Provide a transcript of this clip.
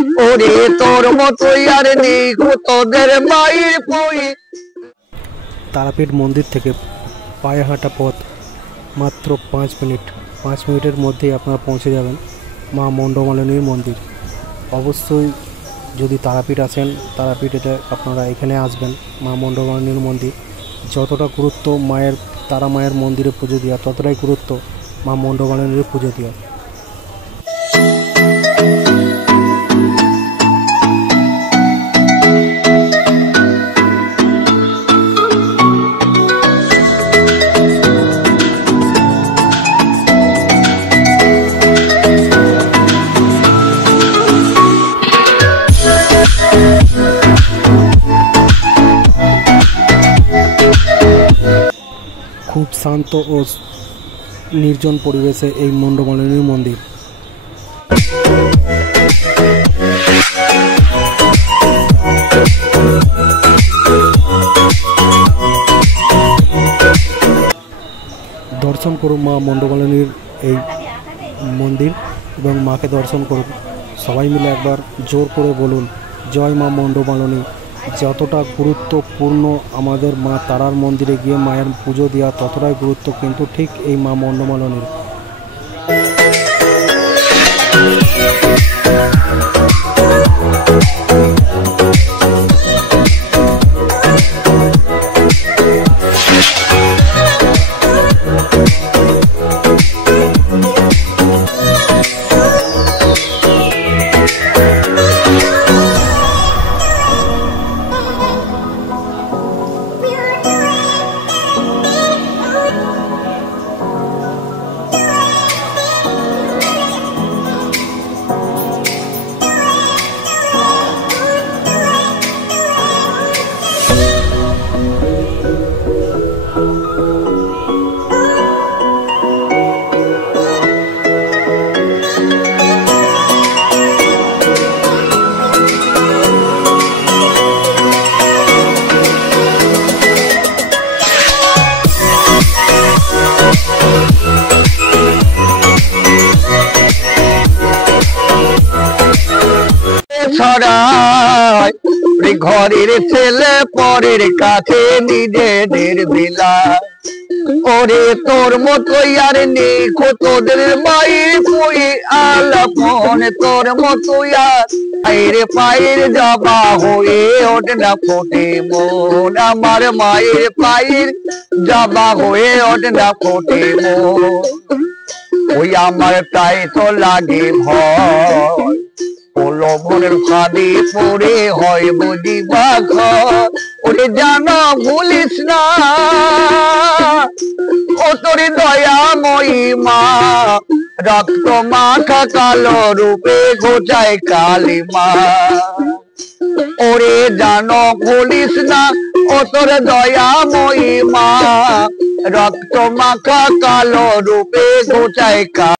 ওরে তোর মতোই আর নেই তোদের মায়ের বই। তারাপীঠ মন্দির থেকে পায়ে হাঁটা পথ মাত্র 5 মিনিট। 5 মিনিটের মধ্যেই আপনারা পৌঁছে যাবেন মা মণ্ডমালিনীর মন্দির। অবশ্যই যদি তারাপীঠ আসেন, তারাপীঠ এটা আপনারা এখানে আসবেন। মা মণ্ডমালিনীর মন্দির যতটা গুরুত্ব মায়ের, তারা মায়ের মন্দিরে পুজো দেওয়া, ততটাই গুরুত্ব মা মণ্ডমালিনীর পুজো দেওয়া। খুব শান্ত ও নির্জন পরিবেশে এই মণ্ডমালিনীর মন্দির। দর্শন করুন মা মণ্ডমালিনীর এই মন্দির এবং মাকে দর্শন করুন। সবাই মিলে একবার জোর করে বলুন জয় মা মণ্ডমালিনী। যতটা গুরুত্বপূর্ণ আমাদের মা তারার মন্দিরে গিয়ে মায়ের পুজো দেওয়া, ততটাই গুরুত্ব কিন্তু ঠিক এই মা মণ্ডমালিনীর। ছড়ায় ঘরের ছেলে পরের কাছে নিজেদের বেলা। ওরে তোর মতোই আর নেই তোদের মায়ের বই আলাপন। তোর মতোই আর পায়ের জবা হয়ে ওঠে না ফোটে মন। আমার মায়ের পায়ের জবা হয়ে ওঠে না ফোটে মন। ওই আমার তাই তো লাগে ভয়, লবণের ফাঁদে পড়ে হয় বুঝিবা ঘর। ওরে জানো ভুলিস না ও তোর দয়াময়ী মা, রক্ত মাখা কালো রূপে গোচায় কালী মা। ওরে জানো ভুলিস না ও তোর দয়াময়ী মা, রক্ত মাখা কালো রূপে গোচায়